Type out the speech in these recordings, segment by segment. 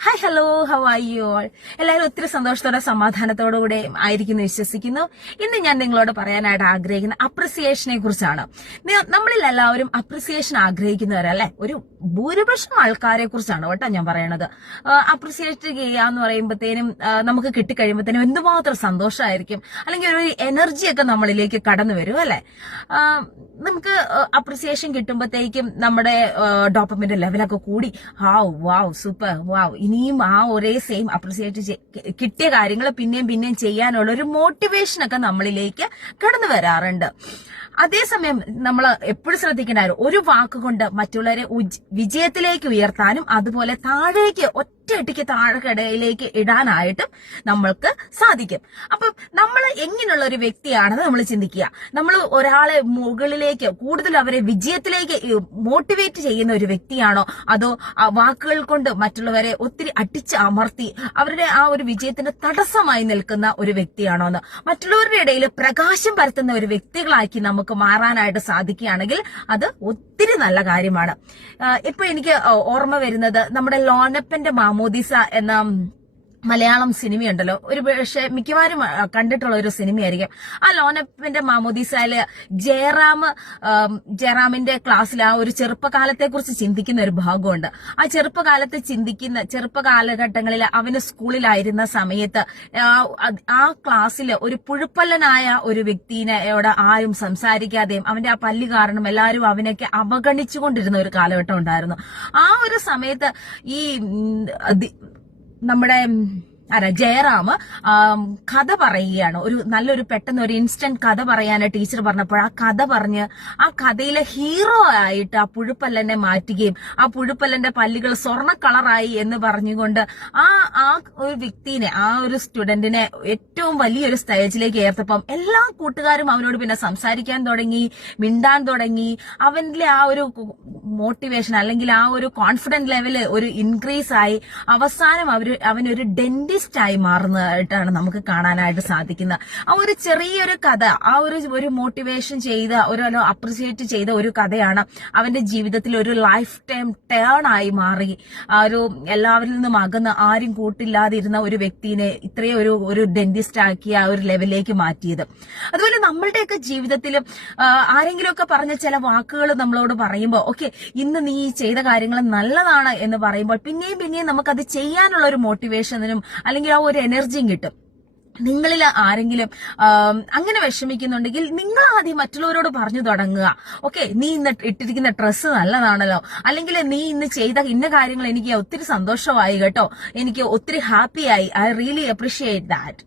Hi hello how are you all. എല്ലാവരും ഒത്തിരി സന്തോഷത്തോടെ സമാധാനത്തോടുകൂടെ ആയിരിക്കുന്നു വിശ്വസിക്കുന്നു. ഇന്ന് ഞാൻ നിങ്ങളോട് പറയാനായിട്ട് ആഗ്രഹിക്കുന്ന അപ്രിസിയേഷനെ കുറിച്ചാണ്. നമ്മളിൽ എല്ലാവരും അപ്രിസിയേഷൻ ആഗ്രഹിക്കുന്നവരല്ലേ? ഒരു ഭൂരിപക്ഷം ആൾക്കാരെ കുറിച്ചാണ് കേട്ടോ ഞാൻ പറയണത്. അപ്രിസിയേറ്റ് ചെയ്യാന്ന് പറയുമ്പോഴത്തേനും നമുക്ക് കിട്ടിക്കഴിയുമ്പോഴത്തേനും എന്തുമാത്രം സന്തോഷമായിരിക്കും, അല്ലെങ്കിൽ ഒരു എനർജിയൊക്കെ നമ്മളിലേക്ക് കടന്നു വരും അല്ലെ? നമുക്ക് അപ്രിസിയേഷൻ കിട്ടുമ്പോഴത്തേക്കും നമ്മുടെ ഡോപ്പമിന്റെ ലെവലൊക്കെ കൂടി വാവ് സൂപ്പർ വാവ്, ഇനിയും ആ ഒരേ സെയിം അപ്രിസിയേറ്റ് കിട്ടിയ കാര്യങ്ങൾ പിന്നെയും ചെയ്യാനുള്ള ഒരു മോട്ടിവേഷനൊക്കെ നമ്മളിലേക്ക് കടന്നു വരാറുണ്ട്. അതേസമയം നമ്മൾ എപ്പോഴും ശ്രദ്ധിക്കേണ്ട ഒരു വാക്കുകൊണ്ട് മറ്റുള്ളവരെ വിജയത്തിലേക്ക് ഉയർത്താനും അതുപോലെ താഴേക്ക് ഒറ്റയടിക്ക് താഴെക്കടയിലേക്ക് ഇടാനായിട്ടും നമ്മൾക്ക് സാധിക്കും. അപ്പം നമ്മൾ എങ്ങനെയുള്ള ഒരു വ്യക്തിയാണെന്ന് നമ്മൾ ചിന്തിക്കുക. നമ്മൾ ഒരാളെ മുകളിലേക്ക് കൂടുതൽ അവരെ വിജയത്തിലേക്ക് മോട്ടിവേറ്റ് ചെയ്യുന്ന ഒരു വ്യക്തിയാണോ, അതോ വാക്കുകൾ കൊണ്ട് മറ്റുള്ളവരെ ഒത്തിരി അടിച്ച് അമർത്തി അവരുടെ ആ ഒരു വിജയത്തിന് തടസ്സമായി നിൽക്കുന്ന ഒരു വ്യക്തിയാണോ എന്ന്, മറ്റുള്ളവരുടെ ഇടയിൽ പ്രകാശം പരത്തുന്ന ഒരു വ്യക്തികളാക്കി നമുക്ക് മാറാനായിട്ട് സാധിക്കുകയാണെങ്കിൽ അത് ഒത്തിരി നല്ല കാര്യമാണ്. ഇപ്പൊ എനിക്ക് ഓർമ്മ വരുന്നത് നമ്മുടെ ലോനപ്പന്റെ മാമോദിസ എന്ന മലയാളം സിനിമയുണ്ടല്ലോ, ഒരു പക്ഷെ മിക്കവാറും കണ്ടിട്ടുള്ള ഒരു സിനിമയായിരിക്കും. ആ ലോനപ്പന്റെ മാമോദിസയില് ജയറാമിന്റെ ക്ലാസ്സിൽ ആ ഒരു ചെറുപ്പകാലത്തെ കുറിച്ച് ചിന്തിക്കുന്ന ഒരു ഭാഗമുണ്ട്. ആ ചെറുപ്പ കാലഘട്ടങ്ങളിൽ അവന് സ്കൂളിലായിരുന്ന സമയത്ത് ആ ക്ലാസ്സിൽ ഒരു പുഴുപ്പല്ലനായ ഒരു വ്യക്തിയോട് ആരും സംസാരിക്കാതെയും അവന്റെ ആ പല്ല് കാരണം എല്ലാവരും അവനൊക്കെ അവഗണിച്ചുകൊണ്ടിരുന്ന ഒരു കാലഘട്ടം ഉണ്ടായിരുന്നു. ആ ഒരു സമയത്ത് ഈ നമ്മുടെ ജയറാം കഥ പറയുകയാണ്. നല്ലൊരു പെട്ടെന്ന് ഒരു ഇൻസ്റ്റന്റ് കഥ പറയാൻ ടീച്ചർ പറഞ്ഞപ്പോൾ ആ കഥ പറഞ്ഞ് ആ കഥയിലെ ഹീറോ ആയിട്ട് ആ പുഴുപ്പല്ലനെ മാറ്റുകയും ആ പുഴുപ്പല്ലന്റെ പല്ലുകൾ സ്വർണ്ണ കളറായി എന്ന് പറഞ്ഞുകൊണ്ട് ആ ഒരു വ്യക്തിനെ, ആ ഒരു സ്റ്റുഡന്റിനെ ഏറ്റവും വലിയൊരു സ്റ്റേജിലേക്ക് ഉയർത്തപ്പം എല്ലാ കൂട്ടുകാരും അവനോട് പിന്നെ സംസാരിക്കാൻ തുടങ്ങി, മിണ്ടാൻ തുടങ്ങി. അവന്റെ ആ ഒരു മോട്ടിവേഷൻ അല്ലെങ്കിൽ ആ ഒരു കോൺഫിഡന്റ് ലെവല് ഒരു ഇൻക്രീസ് ആയി അവസാനം അവനൊരു ഡെന്റിസ്റ്റ് ആയി മാറുന്നതായിട്ടാണ് നമുക്ക് കാണാനായിട്ട് സാധിക്കുന്നത്. ആ ഒരു ചെറിയൊരു കഥ, ആ ഒരു മോട്ടിവേഷൻ ചെയ്ത ഒരു അപ്രിസിയേറ്റ് ചെയ്ത ഒരു കഥയാണ് അവന്റെ ജീവിതത്തിൽ ഒരു ലൈഫ് ടൈം ടേൺ ആയി മാറി. ആ ഒരു എല്ലാവരിൽ നിന്നും അകന്ന് ആരും കൂട്ടില്ലാതിരുന്ന ഒരു വ്യക്തിനെ ഇത്രയും ഒരു ഡെന്റിസ്റ്റ് ആക്കി ആ ഒരു ലെവലിലേക്ക് മാറ്റിയത്. അതുപോലെ നമ്മളുടെയൊക്കെ ജീവിതത്തിൽ ആരെങ്കിലുമൊക്കെ പറഞ്ഞ ചില വാക്കുകൾ നമ്മളോട് പറയുമ്പോൾ, ഓക്കെ ഇന്ന് നീ ചെയ്ത കാര്യങ്ങൾ നല്ലതാണ് എന്ന് പറയുമ്പോൾ പിന്നെയും നമുക്കത് ചെയ്യാനുള്ള ഒരു മോട്ടിവേഷനും അല്ലെങ്കിൽ ആ ഒരു എനർജിയും കിട്ടും. നിങ്ങളിൽ ആരെങ്കിലും അങ്ങനെ വിഷമിക്കുന്നുണ്ടെങ്കിൽ നിങ്ങൾ ആദ്യം മറ്റുള്ളവരോട് പറഞ്ഞു തുടങ്ങുക. ഓക്കെ, നീ ഇന്ന് ഇട്ടിരിക്കുന്ന ഡ്രസ്സ് നല്ലതാണല്ലോ, അല്ലെങ്കിൽ നീ ഇന്ന് ചെയ്ത ഇന്ന കാര്യങ്ങൾ എനിക്ക് ഒത്തിരി സന്തോഷമായി കേട്ടോ, എനിക്ക് ഒത്തിരി ഹാപ്പിയായി, I really appreciate that.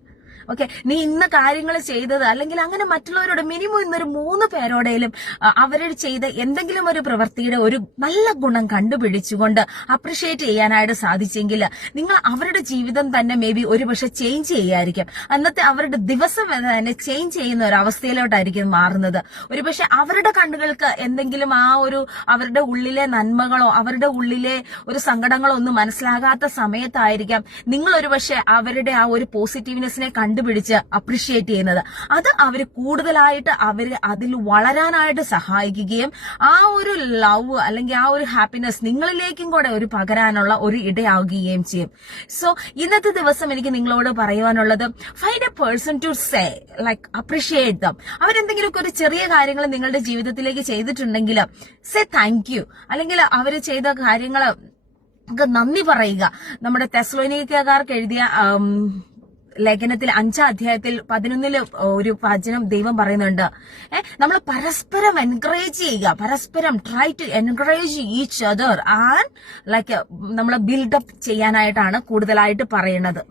Okay, നീ ഇന്ന കാര്യങ്ങൾ ചെയ്തത്, അല്ലെങ്കിൽ അങ്ങനെ മറ്റുള്ളവരോട് മിനിമം ഇന്നൊരു 3 പേരോടേലും അവരോട് ചെയ്ത എന്തെങ്കിലും ഒരു പ്രവൃത്തിയുടെ ഒരു നല്ല ഗുണം കണ്ടുപിടിച്ചുകൊണ്ട് അപ്രിഷിയേറ്റ് ചെയ്യാനായിട്ട് സാധിച്ചെങ്കിൽ നിങ്ങൾ അവരുടെ ജീവിതം തന്നെ മേ ബി ഒരു പക്ഷെ ചേഞ്ച് ചെയ്യായിരിക്കും. അന്നത്തെ അവരുടെ ദിവസം തന്നെ ചേഞ്ച് ചെയ്യുന്ന ഒരു അവസ്ഥയിലോട്ടായിരിക്കും മാറുന്നത്. ഒരു പക്ഷെ അവരുടെ കണ്ണുകൾക്ക് എന്തെങ്കിലും ആ ഒരു അവരുടെ ഉള്ളിലെ നന്മകളോ അവരുടെ ഉള്ളിലെ ഒരു സങ്കടങ്ങളോ ഒന്നും മനസ്സിലാകാത്ത സമയത്തായിരിക്കാം നിങ്ങൾ ഒരു പക്ഷെ അവരുടെ ആ ഒരു പോസിറ്റീവ്നെസ്സിനെ കണ്ടുപിടിച്ച് അപ്രിഷിയേറ്റ് ചെയ്യുന്നത്. അത് അവർ കൂടുതലായിട്ട് അതിൽ വളരാനായിട്ട് സഹായിക്കുകയും ആ ഒരു ലവ് അല്ലെങ്കിൽ ആ ഒരു ഹാപ്പിനെസ് നിങ്ങളിലേക്കും കൂടെ ഒരു പകരാനുള്ള ഒരു ഇടയാവുകയും ചെയ്യും. സോ ഇന്നത്തെ ദിവസം എനിക്ക് നിങ്ങളോട് പറയുവാനുള്ളത്, find a person to say like appreciate them. അവരെന്തെങ്കിലുമൊക്കെ ഒരു ചെറിയ കാര്യങ്ങൾ നിങ്ങളുടെ ജീവിതത്തിലേക്ക് ചെയ്തിട്ടുണ്ടെങ്കിൽ സേ താങ്ക് യു, അല്ലെങ്കിൽ അവർ ചെയ്ത കാര്യങ്ങൾ നന്ദി പറയുക. നമ്മുടെ തെസ്സലോനിക്കക്കാർക്ക് എഴുതിയ ലേഖനത്തിൽ 5-ാം അധ്യായത്തിൽ 11 ഒരു വചനം ദൈവം പറയുന്നുണ്ട്, നമ്മൾ പരസ്പരം എൻകറേജ് ചെയ്യുക, പരസ്പരം try to encourage each other and like നമ്മളെ ബിൽഡപ്പ് ചെയ്യാനായിട്ടാണ് കൂടുതലായിട്ട് പറയുന്നത്.